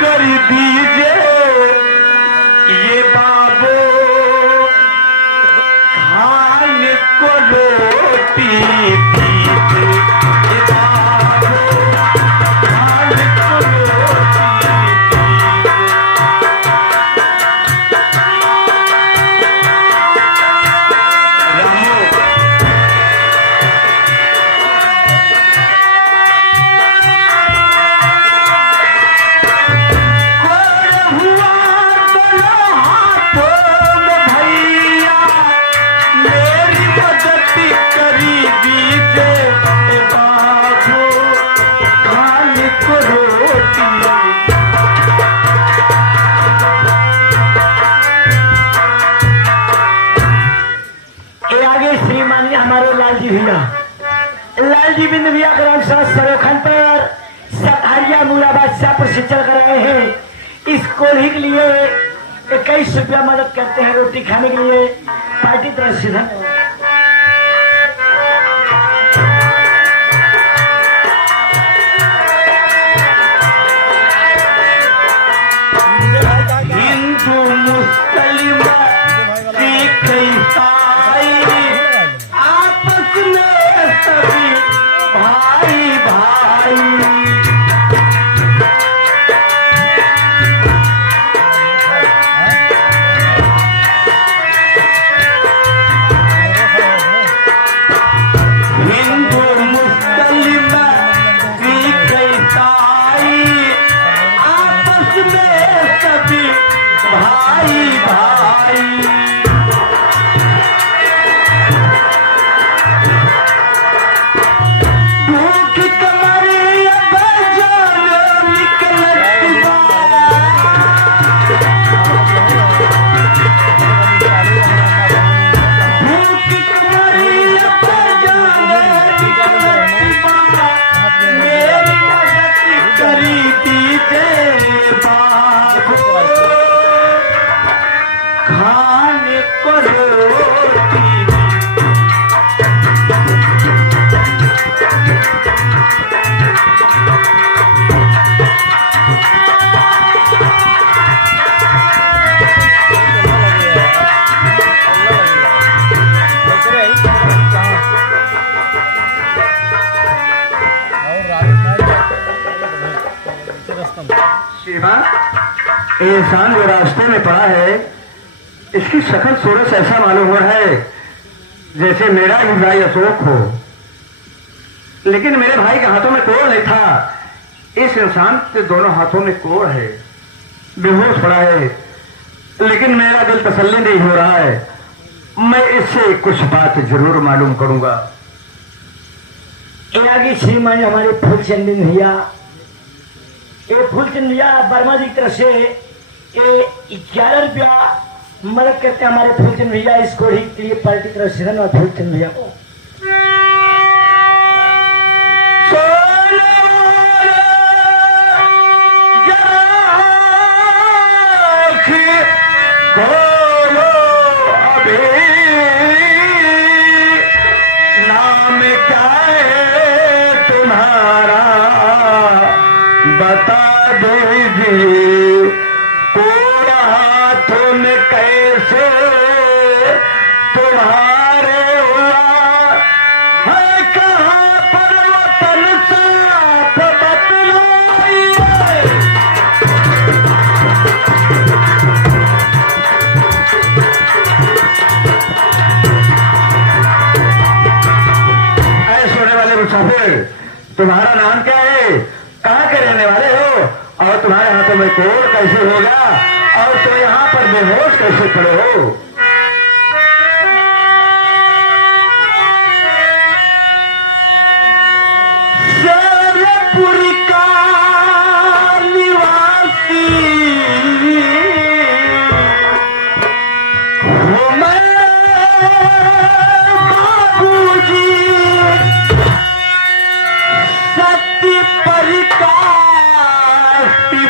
कर दीजिए ये बाबू खाने को रोटी दीजिए ये बाबू खाने को रोटी लालजी बिंद भैया ग्राम सरोखन पर सतारिया मुराबाद से प्रशिक्षण कर रहे हैं। इस कोल्ही के लिए 21 रुपया मदद करते हैं रोटी खाने के लिए पार्टी तरफ से धन्यवाद। हिंदू मुस्लिम सिख ईसाई आपस में सभी भाई भाई हिंदू मुस्लिम सिख ईसाई आपस में सभी भाई भाई खाने को रोटी शिवा ये इंसान जो रास्ते में पड़ा है इसकी शक्ल सूरत से ऐसा मालूम हो रहा है जैसे मेरा ही भाई अशोक हो, लेकिन मेरे भाई के हाथों में कोड़ नहीं था। इस इंसान के दोनों हाथों में कोड़ है, बेहोश पड़ा है, लेकिन मेरा दिल तसल्ली नहीं हो रहा है। मैं इससे कुछ बात जरूर मालूम करूंगा। आगे श्रीमान हमारे फूलचंद भैया, ये फूलचंद भैया वर्मा जी की तरफ से ये 11 रुपया मदद करते हैं हमारे फूलचंद भैया। इस कोढ़ी के लिए पार्टी की तरफ से धन्यवाद फूलचंद भैया को। नाम क्या है तुम्हारा बता दीजिए, कोड़ा हाथों में कैसे तुम्हारे हुआ है, कहाँ पर वतन साफ बतलाइए। मुसाफिर, तुम्हारा नाम क्या है, कहाँ के रहने वाले हो, और तुम्हारे हाथों में कोड़ कैसे होगा, और तुम यहाँ पर बेहोश कैसे पड़े हो? शैलपुरी का निवासी हो मैं बाबूजी,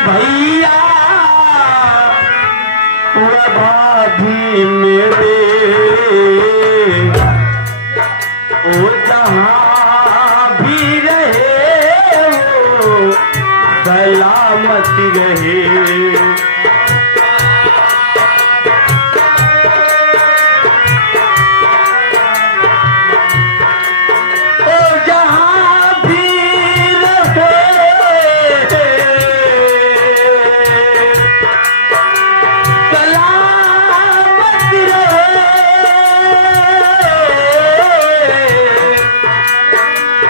भैया भाभी सलामती रहे।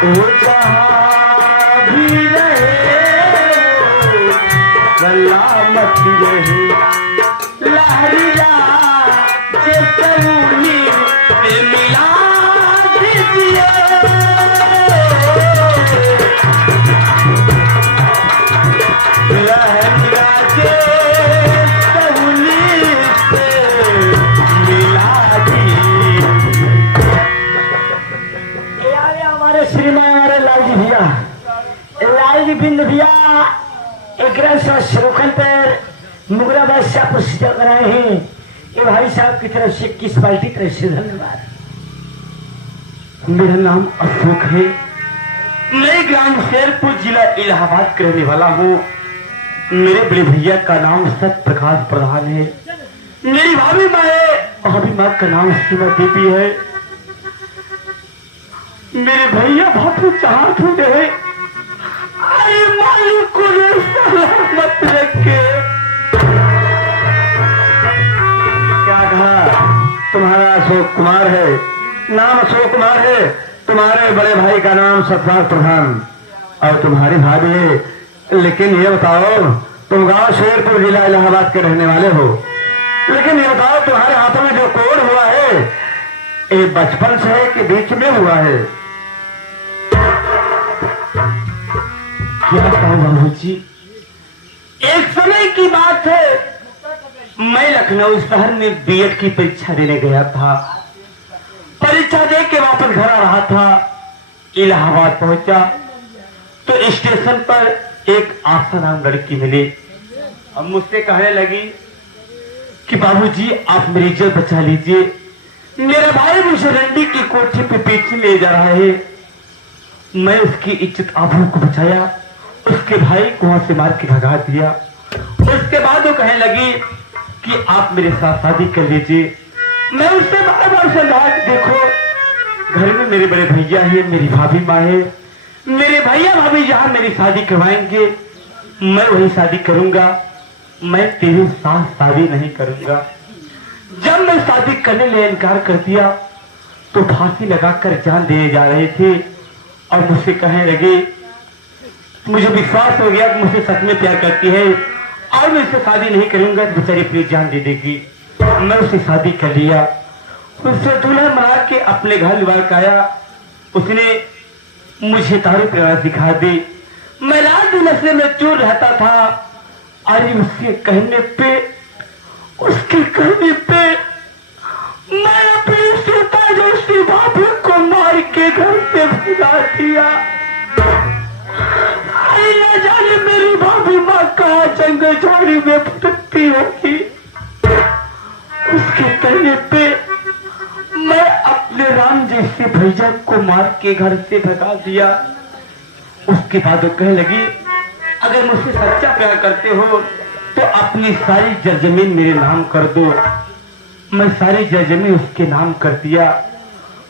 वो जहाँ भी रहे सलामती रहे। लहरिया चेतनी में मिला दीजिए। लहरिया चेतनी से मिला दीजिए। हमारे श्रीमान हमारे लाल जी बिंद भैया एक श्रोखन पर मुगरा बादशाह को सीधा कराए हैं। ये भाई साहब की तरफ से 21 बाल्टी तरफ से धन्यवाद। मेरा नाम अशोक है। मैं ग्राम शेरपुर जिला इलाहाबाद का रहने वाला हूँ। मेरे बड़े भैया का नाम सत्य प्रकाश प्रधान है। मेरी भाभी माँ का नाम सीमा देवी है। मेरे भैया भाभी चाहत रहे अरे मालिक को सलामत रखे। क्या कहा? तुम्हारा अशोक कुमार है, नाम अशोक कुमार है। तुम्हारे बड़े भाई का नाम सतपाल प्रधान और तुम्हारी भाभी है। लेकिन ये बताओ, तुम गांव शेरपुर जिला इलाहाबाद के रहने वाले हो, लेकिन ये बताओ तुम्हारे हाथों में जो कोड हुआ है ये बचपन से है कि बीच में हुआ है? क्या बताऊं बाबू जी, एक समय की बात है, मैं लखनऊ शहर में बीएड की परीक्षा देने गया था। परीक्षा दे के वापस घर आ रहा था। इलाहाबाद पहुंचा तो स्टेशन पर एक आशा नाम लड़की मिली। अब मुझसे कहने लगी कि बाबूजी आप मेरी इज्जत बचा लीजिए। मेरा भाई मुझे रंडी की कोठी पे पीछे ले जा रहा है। मैं उसकी इज्जत आबरू को बचाया, उसके भाई को वहां से मार के भगा दिया। उसके बाद वो कहने लगी कि आप मेरे साथ शादी कर लीजिए। मैं उससे बार बार समझाया कि देखो घर में मेरे बड़े भैया है, मेरी भाभी माँ है, मेरे भैया भाभी जहां मेरी शादी करवाएंगे मैं वही शादी करूंगा, मैं तेरे साथ शादी नहीं करूंगा। जब मैं शादी करने ले इनकार कर दिया तो फांसी लगाकर जान देने जा रहे थे और मुझसे कहने लगे, मुझे विश्वास हो गया कि मुझसे सच में प्यार करती है और मैं उससे शादी नहीं करूंगा तो बेचारी अपनी जान दे देगी। मैं उससे शादी कर लिया, उससे दूल्हा बना के अपने घर लिवा के आया। उसने मुझे तारी प्यार सिखा दी। मैं रात नशे में चूर रहता था। अरे उसके कहने पे मैं अपनी सीता जैसी भाभी को मार के घर से भगा दिया। अरे न जाने मेरी भाभी माँ कहाँ जंगल झाड़ी में भटकती होगी। उसके कहने पे मैं अपने राम जैसे भैया को मार के घर से भगा दिया। उसके बाद वो कहने लगी, अगर मुझसे सच्चा प्यार करते हो तो अपनी सारी जमीन मेरे नाम कर दो। मैं सारी जमीन उसके नाम कर दिया।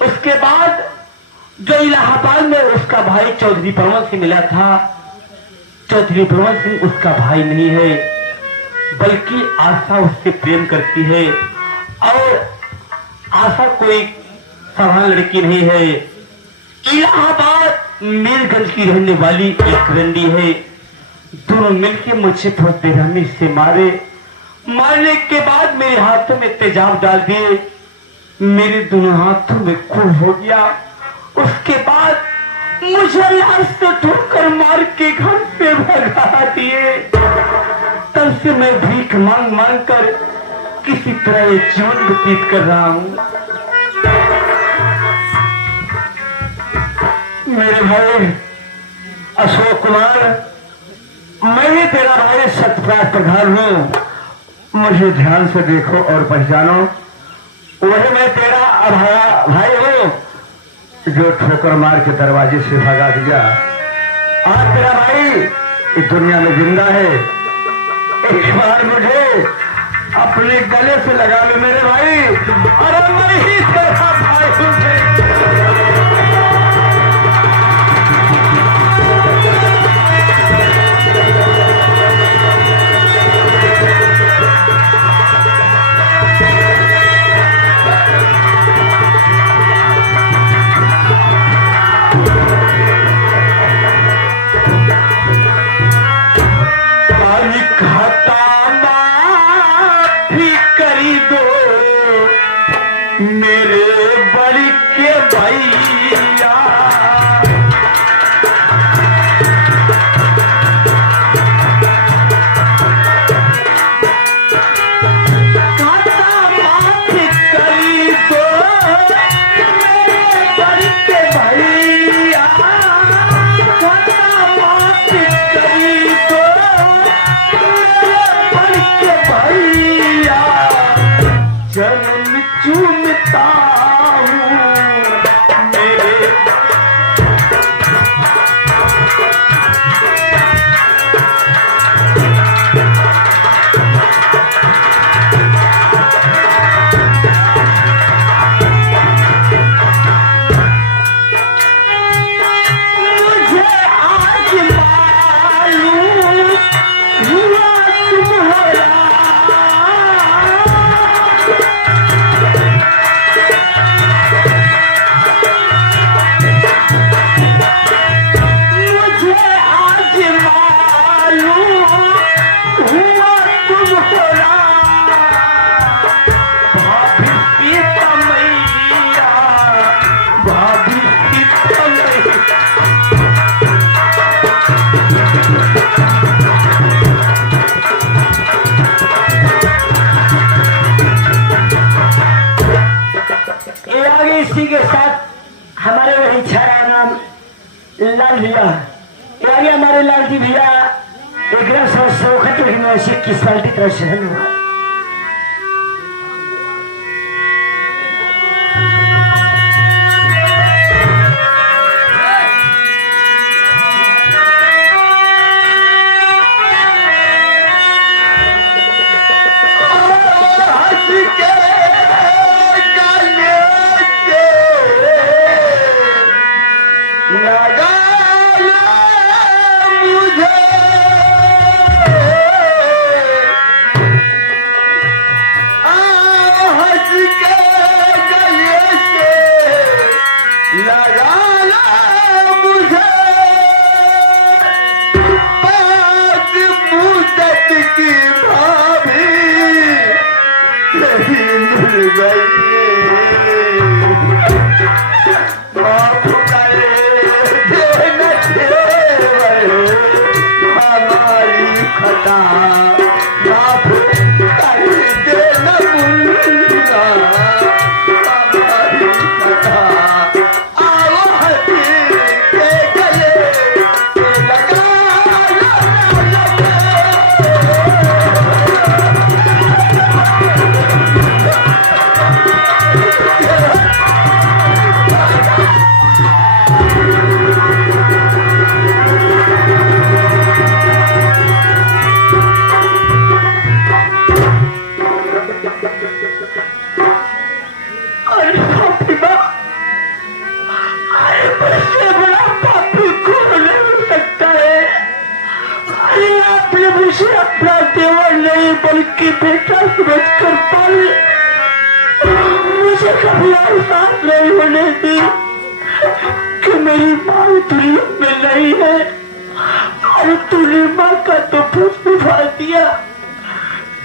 उसके बाद जो इलाहाबाद में उसका भाई चौधरी परवन से मिला था, चौधरी परवन सिंह उसका भाई नहीं है, बल्कि आशा उससे प्रेम करती है और आशा कोई साधारण लड़की नहीं है। इलाहाबाद मीरगंज की रहने वाली एक रंडी है। दोनों मिलकर मुझे बहुत बेरहमी से मारने के बाद मेरे हाथों में तेजाब डाल दिए। मेरे दोनों हाथों में खून हो गया। उसके बाद मुझे लाश से ठोकर मार के घर से भगा दिए। तब से मैं भीख मांग मांग कर किसी तरह ये जीवन व्यतीत कर रहा हूँ। मेरे भाई अशोक कुमार, मैं ही तेरा भाई सत्यपाल प्रधान हूँ। मुझे ध्यान से देखो और पहचानो, वही मैं तेरा भाई हूँ जो ठोकर मार के दरवाजे से भगा दिया। आज तेरा भाई इस दुनिया में जिंदा है। एक बार मुझे अपने गले से लगा लो मेरे भाई, अरे मैं ही तेरा भाई हूँ। मेरे बड़ी के भैया चूमता हूँ मेरे मुझे आज मालूम हुआ तुम्हारा इसी के साथ हमारे वही छाया नाम लाल भैया, आगे हमारे लाल जी भैया एक सौखत किस साल की तरफ से धन्यवाद। अपना देवर नहीं बल्कि बेटा समझ कर पाले, मुझे कभी एहसास नहीं होने दी कि मेरी माँ दुनिया में नहीं है और तूने माँ का तो फर्ज निभा दिया,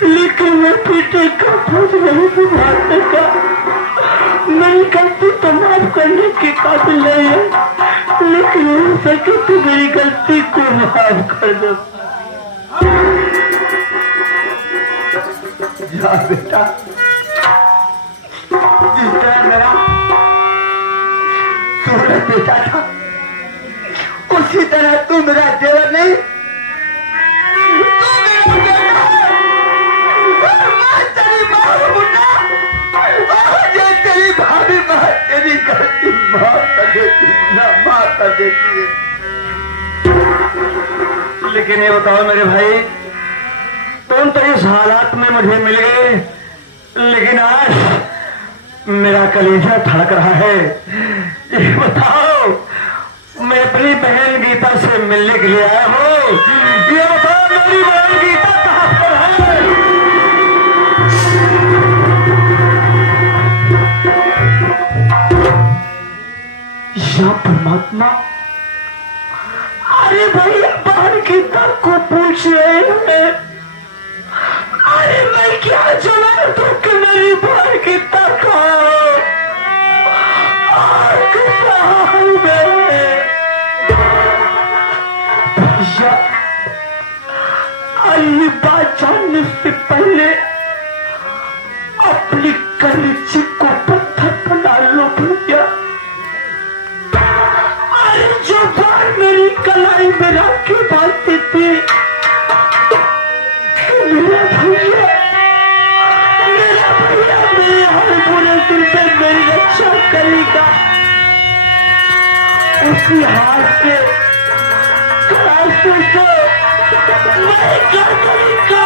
लेकिन मैं बेटे का फर्ज नहीं निभा सका। मेरी गलती तो माफ करने के काबिल नहीं है, लेकिन हो सके तो मेरी गलती को माफ कर दो। जा बेटा, जिस तरह मेरा सूरज बेटा था उसी तरह तू मेरा देवर नहीं, तू मेरा बेटा, मैं तेरी माँ हूँ ना, जो तेरी भाभी माँ तेरी गलती माफ कर देती है ना, माफ कर देती है, लेकिन लेकिन ये बताओ मेरे भाई, तुम तो इस हालात में मुझे मिल गए, लेकिन आज मेरा कलेजा धड़क रहा है। ये बताओ, मैं अपनी बहन गीता से मिलने के लिए आया हूँ, ये बताओ मेरी बहन गीता कहाँ पर है? या परमात्मा, अरे भाई बहन गीता को पूछ रहे हैं। अरे मैं क्या जवाब दूं कि मेरी बहन गीता को ये बात जानने से पहले अपनी कलेजे को पत्थर बना लो भैया। अरे जो बात मेरी कलाई में रख के बांधती थी, मेरा भैया मेरे हर बुरे दिन में मेरी रक्षा करेगा, उसी हाथ से मैं क्या करेगा?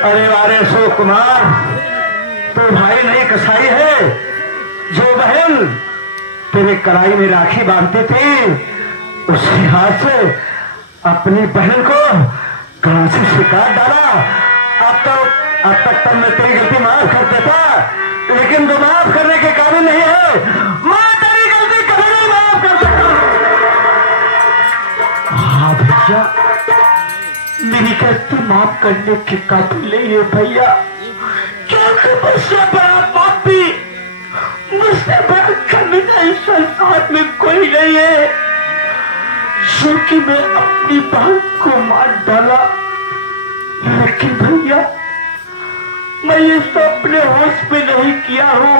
अरे वारे अशोक कुमार, तो भाई नहीं कसाई है जो बहन तेरे कलाई में राखी बांधती थी, उसके हाथ से अपनी बहन को गलासी से काट डाला। अब तक तो मैं तेरी गलती माफ कर देता, लेकिन तो माफ करने के काबिल नहीं है। मैं तेरी गलती कभी नहीं माफ कर सकता। हाँ भैया, मेरी गलती माफ करने के काबिल नहीं है भैया, क्योंकि मुझसे बड़ा पापी, मुझसे बड़ा कमीना इस संसार में कोई नहीं है। क्योंकि मैं अपनी बहन को मार डाला, लेकिन भैया मैं ये सब अपने होश में नहीं किया हूँ।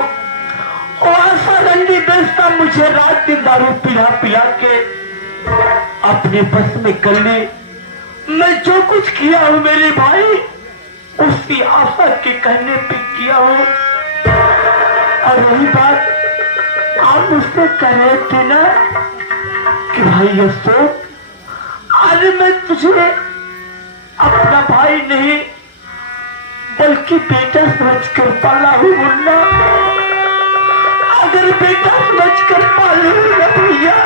और ऐसा रंडी बेस्ता मुझे रात दिन दारू पिला पिला के अपने बस में कर ले। मैं जो कुछ किया हूँ मेरे भाई, उसकी आशा के कहने पे किया हूँ। और वही बात आप मुझसे कह रहे थे ना कि भाई अशोक, आज मैं तुझे अपना भाई नहीं बल्कि बेटा समझकर पाला हूँ मुन्ना। अगर बेटा समझकर पालूंगा भैया